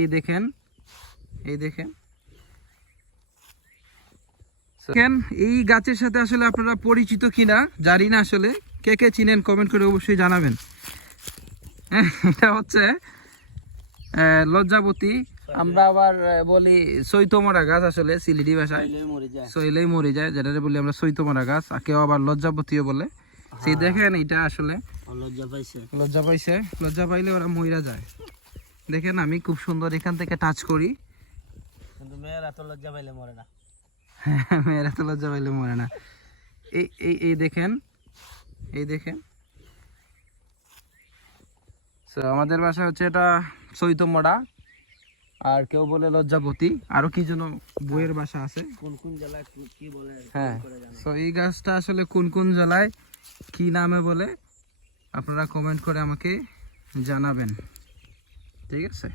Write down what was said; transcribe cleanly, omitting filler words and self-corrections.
এই দেখেন, এই দেখেন দেখেন এই গাছের সাথে আসলে আপনারা পরিচিত কিনা জানি না, আসলে কে কে চিনেন কমেন্ট করে অবশ্যই জানাবেন। এটা হচ্ছে লজ্জাবতী, আমরা আবার বলি চৈতমরা গাছ, আসলে সিলেটি ভাষায় সইলেই মরে যায়, যেটা বলি আমরা চৈতমরা গাছ, আর কেউ আবার লজ্জাবতীও বলে। সেই দেখেন এটা আসলে লজ্জা পাইছে, লজ্জা পাইলে ওরা মইরা যায়। দেখেন আমি খুব সুন্দর এখান থেকে টাচ করি, কিন্তু মেয়েরা তো লজ্জা পাইলে মরে না। মেয়েরা তো লজ্জা পাইলে মরে না। এই দেখেন, এই দেখেন আমাদের বাসা হচ্ছে এটা চৈতমরা, আর কেউ বলে লজ্জাবতী, আরো কি যেন বইয়ের বাসা আছে, কোন কোন জেলায় কি বলে। হ্যাঁ, তো এই গাছটা আসলে কোন কোন জেলায় কি নামে বলে আপনারা কমেন্ট করে আমাকে জানাবেন, ঠিক আছে।